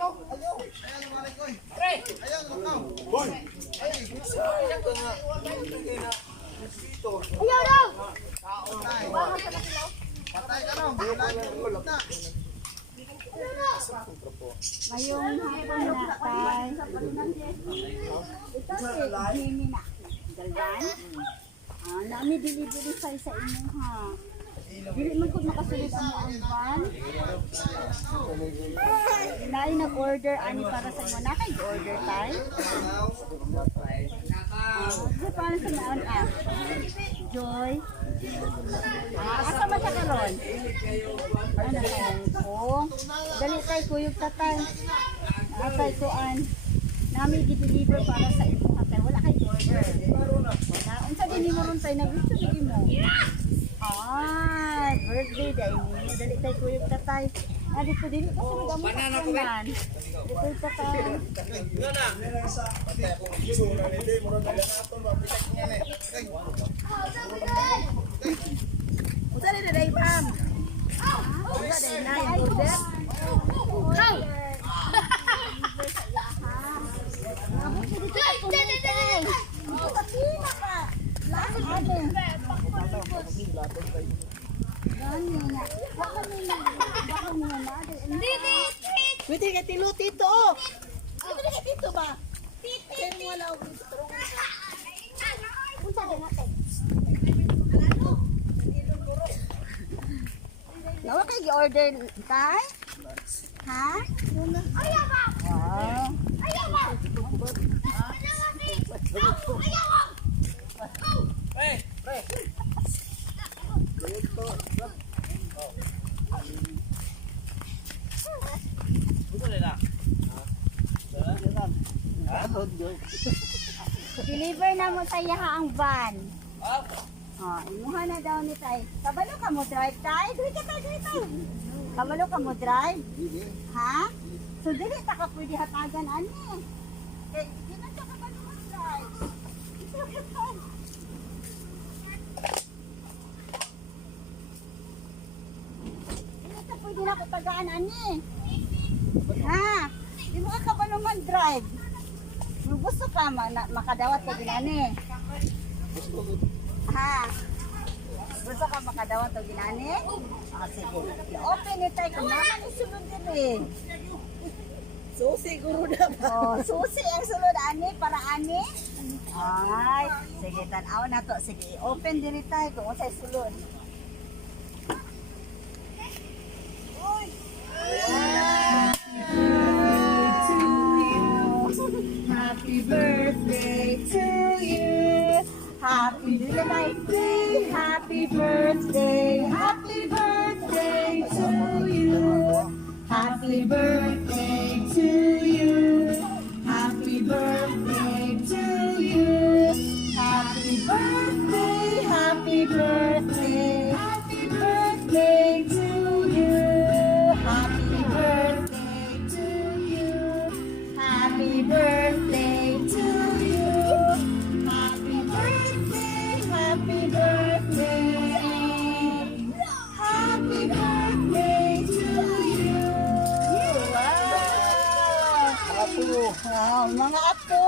Ayaw daw! Patay ka raw. Ngayong hapon na tay. Ito si Jimmy na. Galvan. Nami dili-dili sa inyo ha. Dili man kung makasulod ang van. Nay nag-order ani para sa inyo. Naka-order tay. Para sa naon Joy. Asa man siya karon? Ano ko? Dali tay kuyog tatay. Atay kuan. Nami gi-deliver para sa imo tatay. Wala kay order. Wala. Unsa din mo ron tay nagusto lagi mo? Ay, birthday day niyo. Dali tay kuyog tatay. Dito din kasi magamo. Banana ko ba? Dito tatay. Usa na day ma'am. Usa day na order. How? Pwede ka tilo tito. Pwede ka tito ba? Tito wala ako gusto. Unsa din natin? Nawa kay gi-order tay? Ha? Ayaw ba? Wow. Ayaw ba? Ayaw ba? Deliver na mo sa iya ang van. Imuha na daw ni tay. Kabalo ka mo drive tay? Dili ka tay, dili tay. Kabalo ka mo drive? Ha? So dili ta ka pwede hatagan ani. Eh, di na ta kabalo mo drive. Ito ka tay. Dili ta pwede na ko tagaan ani. Ha? Di mo ka kabalo man drive. Kung gusto ka makadawat ka ginani. Ha? Gusto ka makadawat o ginani? Sige. Open ni tayo kung naman isunod din eh. So siguro na ba? Susi ang sulod ani para ani. Ay, sige tanaw na to. Sige, open din tayo kung sa'y sulod. Happy birthday to you. Happy birthday, happy birthday, happy birthday to you. Happy birthday to you. Happy birthday to you. Happy birthday, happy birthday, happy birthday to you. Happy birthday to you. Happy birthday to you. Happy birthday, happy birthday. Happy birthday to you. Wow, mga apo,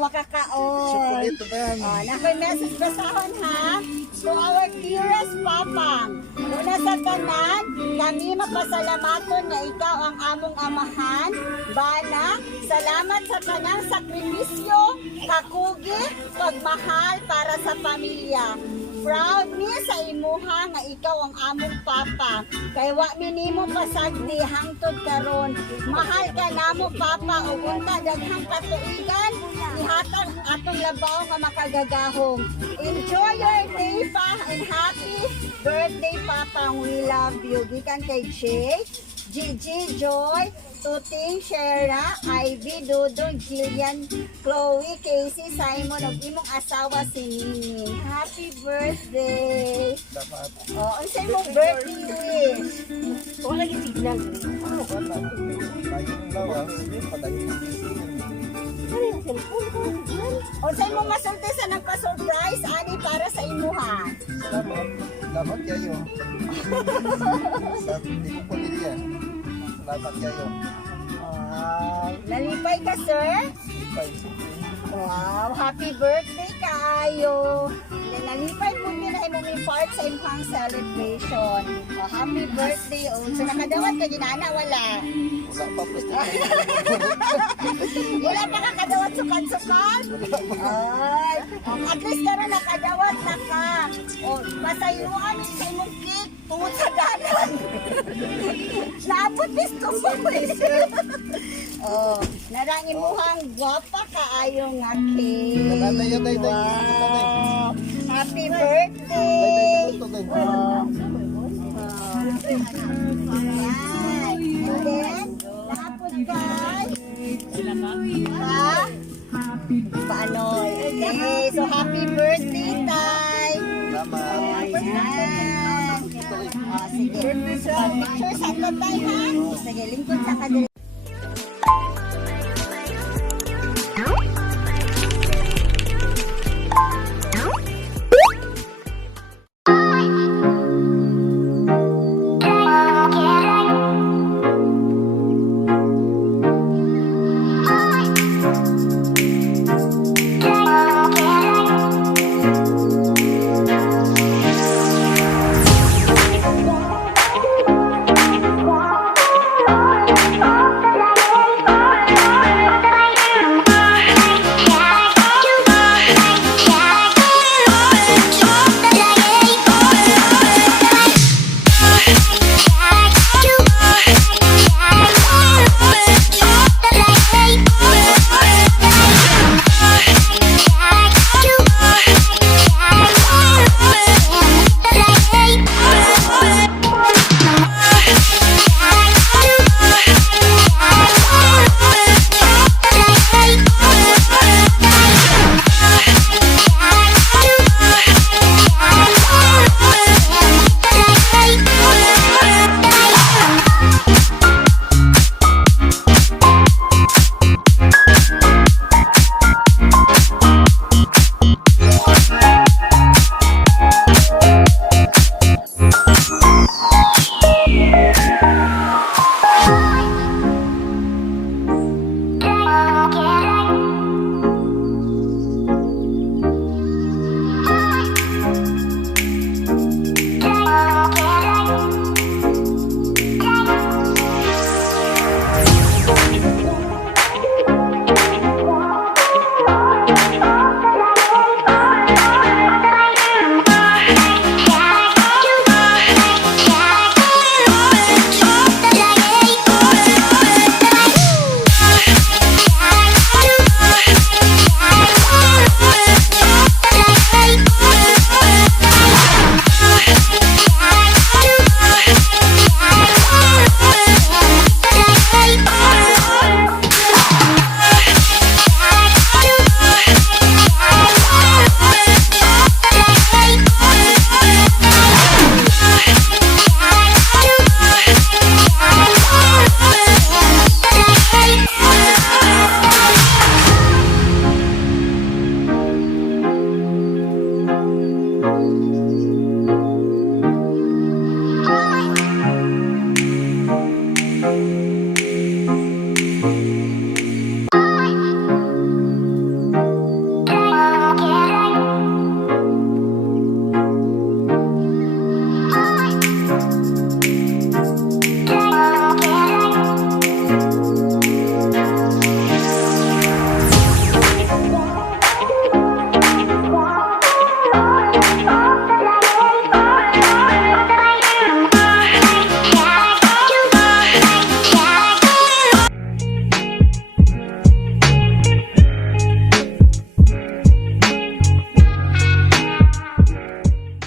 makakaon. Chocolate ba? Nakoy message basahon ha. To our dearest Papang, una sa tanan, kami mapasalamaton nga ikaw ang among amahan. Bana, salamat sa tanang sakripisyo, kakugi, pagmahal para sa pamilya. Proud mi sa imuha nga ikaw ang among papa. Kay wa mi nimo pasagdi hangtod karon. Mahal ka namo papa ug unta daghang katuigan ihatag atong labaw nga makagagahong. Enjoy your day pa and happy birthday papa. We love you. Gikan kay Jay, Gigi, Joy, Tuting, Shera, Ivy, Dudong, Jillian, Chloe, Casey, Simon, ug imong asawa si Nini. Happy birthday! Dapat. Ang sa imong birthday wish. Wala lagi signal. Paging lawas, padayon. Ano yung cellphone ko? Ang sa imong masulti sa nagpa-surprise ani para sa imuha. Salamat. Salamat kayo. Sa hindi ko pamilya. Salamat kayo. Nalipay ka, sir? Bye. Wow, happy birthday kaayo. Nalipay mo din na mo may part sa imong celebration. Oh, happy birthday. Oh, so nakadawat ka ginana wala. Wala pa po. Wala pa ka kadawat sukan-sukan? Ay, at least ka na nakadawat na ka. O, pasayuan sa imong cake tungod sa dalan. Naabot bis tumbok Oh, narang imuhang gwapa kaayo nga cake. Tatay, tatay, tatay. Wow, happy Tay, birthday. ito, tay. Ayan. And then, naapod ka. Ha? Paano? Okay, so happy birthday, Tay. Salamat. Ayan. Oh, sige. Picture sa tatay, ha? Sige, lingkod sa kadiri.